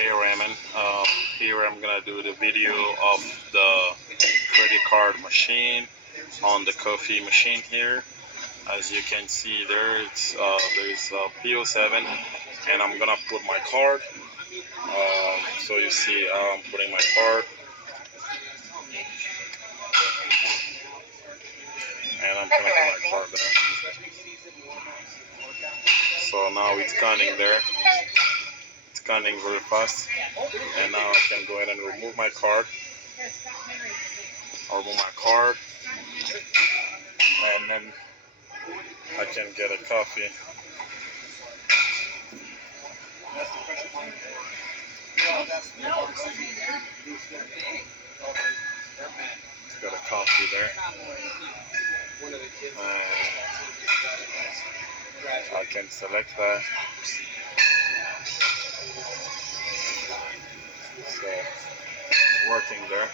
Hey Raymond, here I'm gonna do the video of the credit card machine on the coffee machine here. As you can see there, there's PO7, and I'm gonna put my card. So you see I'm putting my card, and I'm gonna put my card there. So now it's scanning there. It's scanning very fast, and now I can go ahead and remove my card. I'll remove my card, and then I can get a coffee. Got a coffee there. I can select that. So it's working there.